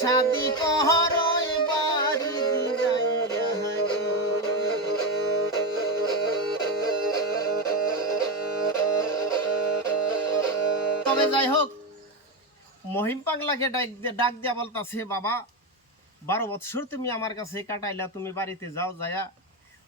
শাদি কহরই বাড়ি তবে যাই হোক, মহিম পাগলাকে ডাক দিয়া বলতাছে, বাবা, বারো বৎসর তুমি আমার কাছে কাটাইলা, তুমি বাড়িতে যাও, যায়া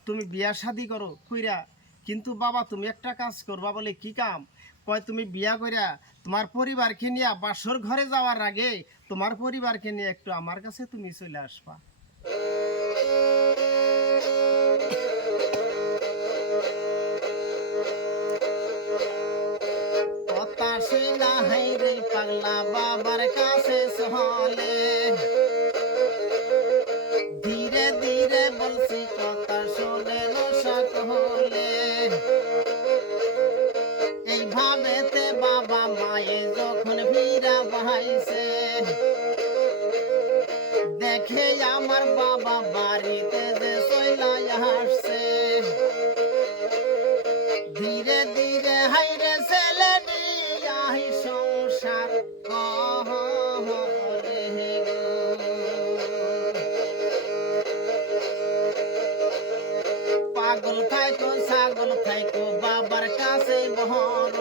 তুমি বিয়া শাদি করো, কইরা। কিন্তু বাবা, তুমি একটা কাজ করবা বলে কি কাম? কয়, তুমি বিয়া কইরা তোমার পরিবারকে নিয়ে বাসর ঘরে যাওয়ার আগে তোমার পরিবারকে নিয়ে একটু আমার কাছে তুমি চলে আসবা। পাগলা বাবার কাছে সহলে বাহাইছে দেখে আমার বাবা বাড়িতে যে সইলাই আসছে। ধীরে ধীরে হাইরে ছেলে আহি সংসার পাগল থাইকো, ছাগল থাইকো, বাবার কাছে বহর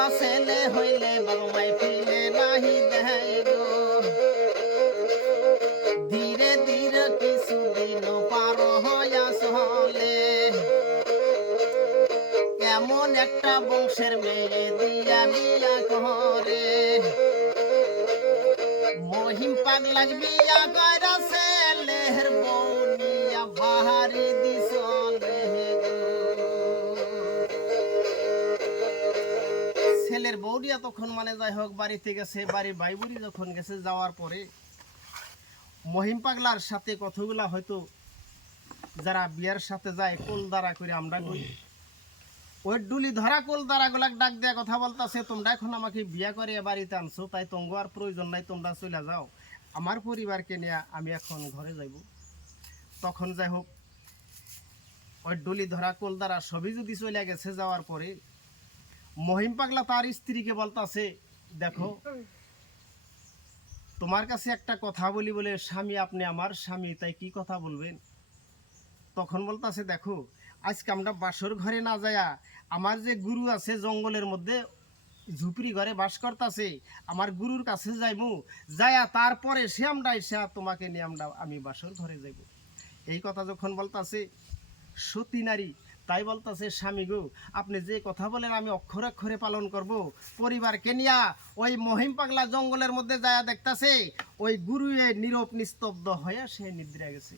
বোবা হইলে বাবা ফিরে নাহি দেয় গো। ধীরে ধীরে কিছুদিন পার হইয়া চলে। এমন একটা বংশের মেয়ে দিয়া বিয়া করে মহিম পাগলাক বিয়া কইরা ছেলের বউনিয়া বাহারি ছেলের তখন মানে যাই হোক বাড়িতে গেছে, বাড়ির ভাই বুড়ি যখন গেছে যাওয়ার পরে মহিম পাগলার সাথে কথাগুলা হয়তো যারা বিয়ার সাথে যায়, কোল দ্বারা করে আমরা কই। ওই ডুলি ধরা কোল দ্বারা গোলাক ডাক দেয়া কথা বলতাছে, তোমরা এখন আমাকে বিয়া করে বাড়িতে আনছো, তাই তঙ্গ আর প্রয়োজন নাই, তোমরা চলে যাও। আমার পরিবারকে নিয়ে আমি এখন ঘরে যাইব। তখন যাই হোক, ওই ডুলি ধরা কোল দ্বারা সবই যদি চলে গেছে যাওয়ার পরে মহিম পাগলা তার স্ত্রীকে বলতাছে, দেখো, তোমার কাছে একটা কথা বলি বলে স্বামী আপনি আমার স্বামী, তাই কি কথা বলবেন? তখন বলতাছে, দেখো, আজকে আমরা বাসর ঘরে না যায়া আমার যে গুরু আছে জঙ্গলের মধ্যে ঝুপড়ি ঘরে বাস করতাছে, আমার গুরুর কাছে যাইমু, যায়া তারপরে সে আমরা এসে তোমাকে নিয়ে আমরা, আমি বাসর ঘরে যাইব। এই কথা যখন বলতাছে, সতী নারী তাই বলতাছে, স্বামী গো, আপনি যে কথা বলেন আমি অক্ষরে অক্ষরে পালন করব। পরিবারকে নিয়া ওই মহিম পাগলা জঙ্গলের মধ্যে যায়া দেখতাছে, ওই গুরুয়ে নীরব নিস্তব্ধ হয়ে সে নিদ্রা গেছে।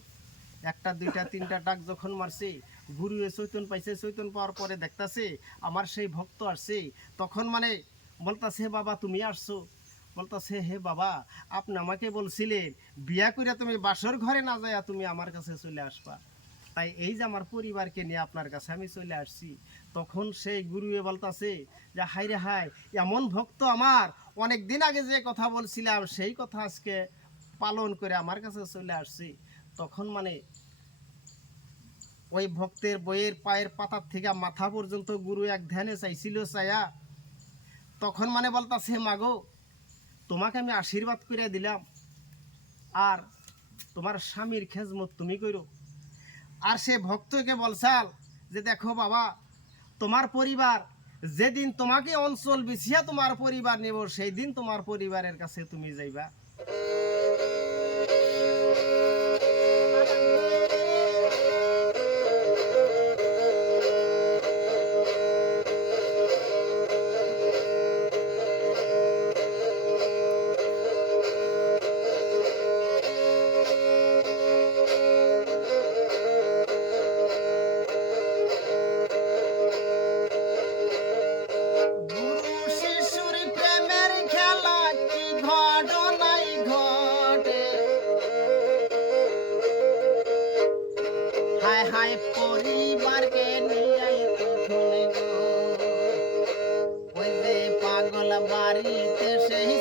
একটা, দুইটা, তিনটা ডাক যখন মারছে গুরু চৈতন পাইছে, চৈতন পাওয়ার পরে দেখতাছে, আমার সেই ভক্ত আসছে। তখন মানে বলতাছে, বাবা, তুমি আসছো। বলতাছে, হে বাবা, আপনি আমাকে বলছিলেন, বিয়া করে তুমি বাসর ঘরে না যায়া তুমি আমার কাছে চলে আসবা। তাই এই যে আমার পরিবারকে নিয়ে আপনার কাছে আমি চলে আসছি, তখন সেই গুরুয়ে বলতাছে যে হাই রে হাই এমন ভক্ত আমার। অনেক দিন আগে যে কথা বলছিলাম, সেই কথা আজকে পালন করে আমার কাছে চলে আসছি। তখন মানে ওই ভক্তের বইয়ের পায়ের পাতার থেকে মাথা পর্যন্ত গুরু এক ধ্যানে চাইছিল চাইয়া তখন মানে বলতাছে, মাগো, তোমাকে আমি আশীর্বাদ করে দিলাম। আর তোমার স্বামীর খেজমত তুমি কইরো। আর সে ভক্তকে বলছাল যে দেখো বাবা, তোমার পরিবার যেদিন তোমাকে অঞ্চল বিছিয়া তোমার পরিবার নেব সেই দিন তোমার পরিবারের কাছে তুমি যাইবা। হায় হায় পরিবারকে নিয়ে তুলে গো। ওই যে পাগল বাড়িতে সেই